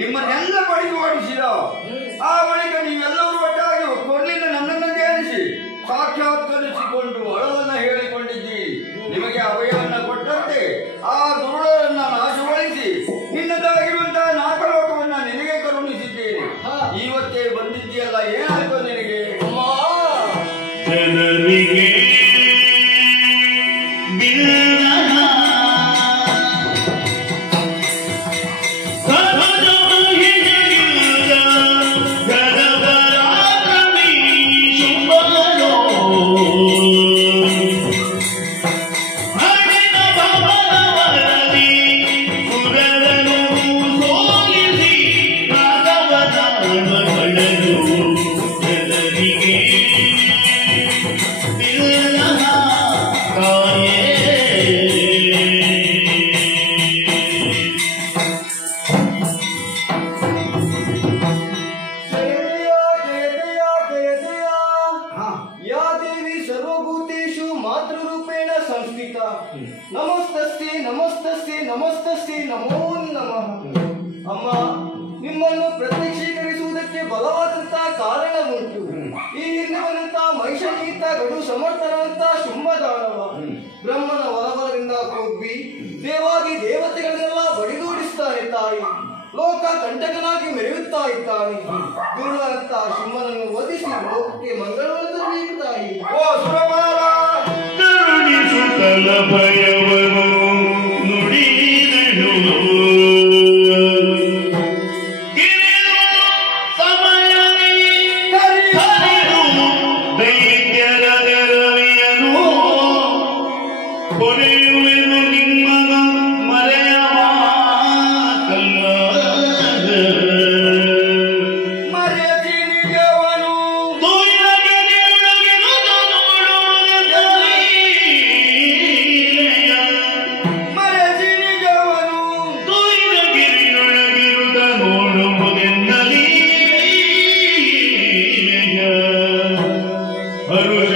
ನಿಮ್ಮನ್ನೆಲ್ಲ ಬಡಿದು ಓಡಿಸಿದ. ಆ ಬಳಿಕ ನೀವೆಲ್ಲರೂ ಒಟ್ಟಾಗಿ ಒಕ್ಕೊಡ್ಲಿಲ್ಲ ನನ್ನನ್ನು ಧ್ಯಾನಿಸಿ ಸಾಕ್ಷಾತ್ಕರಿಸಿಕೊಂಡು ಅಳವನ್ನ ಹೇಳಿಕೊಂಡಿದ್ದೀರಿ. ನಿಮಗೆ ಅಭಯವನ್ನ ಕೊಟ್ಟಂತೆ ಆ ದುರುಳರನ್ನ ನಾಶಗೊಳಿಸಿ ನಿನ್ನದಾಗಿರುವಂತಹ ನಾಗಲೋಕವನ್ನ ನಿನಗೆ ಕರುಣಿಸಿದ್ದೇನೆ. ಇವತ್ತೇ ಬಂದಿದ್ದೀಯಲ್ಲ, ಏನಾಯ್ತು ನಿನಗೆ? ಜನರಿಗೆ ನಮಸ್ತಸ್ತೆ ನಮಸ್ತಸ್ತೆ ನಮಸ್ತಸ್ತೆ ನಮೋ ನಮಃ. ಅಮ್ಮ, ನಿಮ್ಮನ್ನು ಪ್ರತ್ಯಕ್ಷೀಕರಿಸುವುದಕ್ಕೆ ಬಲವಾದಂತಹ ಕಾರಣ ಉಂಟು. ಈ ಹಿಂದಿನಂತಹ ಮಹಿಷನಿಗಿಂತ ಗಡು ಸಮರ್ಥನಂತ ಶುಂಭದಾನವ ಬ್ರಹ್ಮನ ವರವರದಿಂದ ಕೊಬ್ಬಿ ದೇವಾದಿ ದೇವತೆಗಳನ್ನೆಲ್ಲ ಬಡಿದೋಡಿಸ್ತಾನೆ ತಾಯಿ. ಲೋಕ ಕಂಟಕನಾಗಿ ಮೆರೆಯುತ್ತಾ ಇದ್ದಾನೆ. ದುರುಳಂತ ಶುಂಭನನ್ನು ವಧಿಸಿ ಲೋಕಕ್ಕೆ ಮಂಗಳವನ್ನು ತರಬೇಕು ತಾಯಿ. ಓ ಸುರಮಾಲ, ಕರುಣಿಸುತ್ತಲ ಭಯವನು ನುಡಿದನು. ದೈತ್ಯರ ನೆರವಿಯನು ಕೊನೆಯುವೆನು ನಿಮ್ಮನ ಮರೆಯ ಮಾತಲ್ಲ. ಹರುಷ